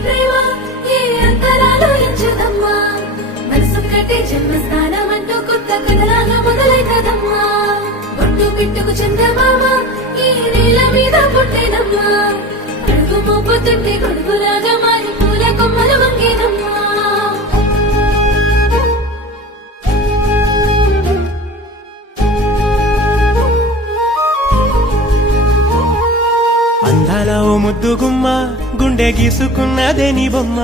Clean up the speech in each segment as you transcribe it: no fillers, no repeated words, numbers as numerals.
ప్రేమ ఏ అంతరాలు ఎంచుదమ్మా మనసుక్కటే జన్మస్థానం అంటూ కొత్త కథలాగా మొదలైతదమ్మా బొట్టు బిట్టుకు చందమామ ఈ నేల మీద పుట్టేనమ్మా అడుగు మోపుతుంటే గొడుగులాగా మారి పూల కొమ్మలు వంగేనమ్మా అందాల ఓ ముద్దు గుమ్మ గుండె గీసుకున్నదే నీ బొమ్మ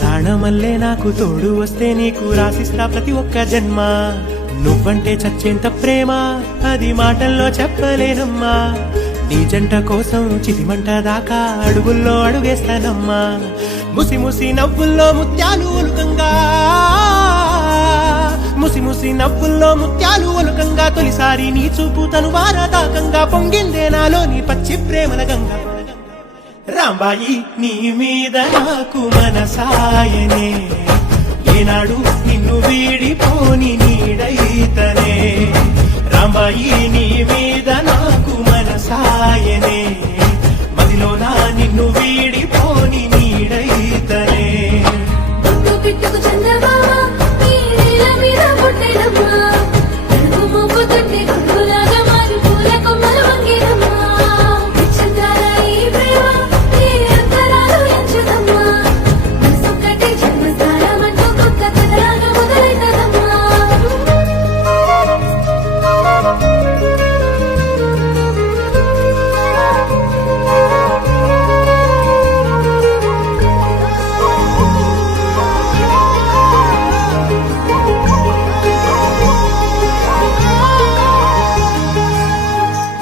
ప్రాణమల్లే నాకు తోడు వస్తే నీకు రాసిస్తా ప్రతి ఒక్క జన్మ నువ్వంటే చచ్చేంత ప్రేమ అది మాటల్లో చెప్పలేనమ్మా నీ జంట కోసం చితిమంట దాకా అడుగుల్లో అడుగేస్తానమ్మా ముసి ముసి నవ్వుల్లో ముత్యాలు ఒలుకంగా ముసి ముసి నవ్వుల్లో ముత్యాలు ఒలుకంగా తొలిసారి నీ చూపు తను వారదాకంగా పొంగిందే నాలో నీ పచ్చి ప్రేమల గంగా రాంబాయి నీ మీద నాకు మనసాయనే ఏనాడు నిన్ను వీడిపోని నీడైతనే రాంబాయి నీ మీద నాకు మనసాయనే మదిలో నా నిన్ను వీడిపోని నీడైతనే బొట్టు బిట్టుకు చందమామ ఈ నేల మీద పుట్టేనమ్మా అడుగు మోపుతుంటే గొడుగులాగా మారి పూల కొమ్మలు వంగేనమ్మా చంద్రాల ఈ ప్రేమ ఏ అంతరాలు ఎంచుదమ్మా మనసుక్కటే జన్మస్థానం అంటూ కొత్త కథలాగా మొదలైతదమ్మా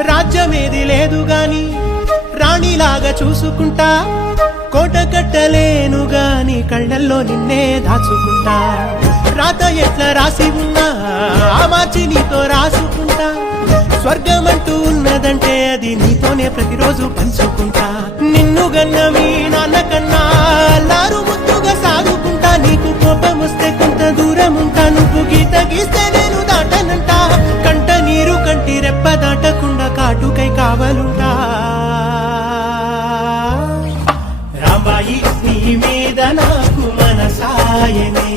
రాజ్యమేది లేదు గాని రాణిలాగా చూసుకుంటా కోట కట్టలేను గాని కళ్ళల్లో నిన్నే దాచుకుంటా రాత ఎట్లా రాసి ఉన్నా ఆ మార్చి నీతో రాసుకుంటా స్వర్గమంటూ ఉన్నదంటే అది నీతోనే ప్రతిరోజు పంచుకుంటా నిన్ను గన్న మీ నాన్న కన్నా అల్లారు ముద్దుగా సాగుకుంటా నీకు కోపం వస్తే కొంత దూరం ఉంటా నువ్వు గీత గీస్తే నేను దాటనంట కంట నీరు కంటి రెప్ప దాటకుండా కాటుకై కావలుంటా రాంబాయి నీ మీద నాకు మనసాయనే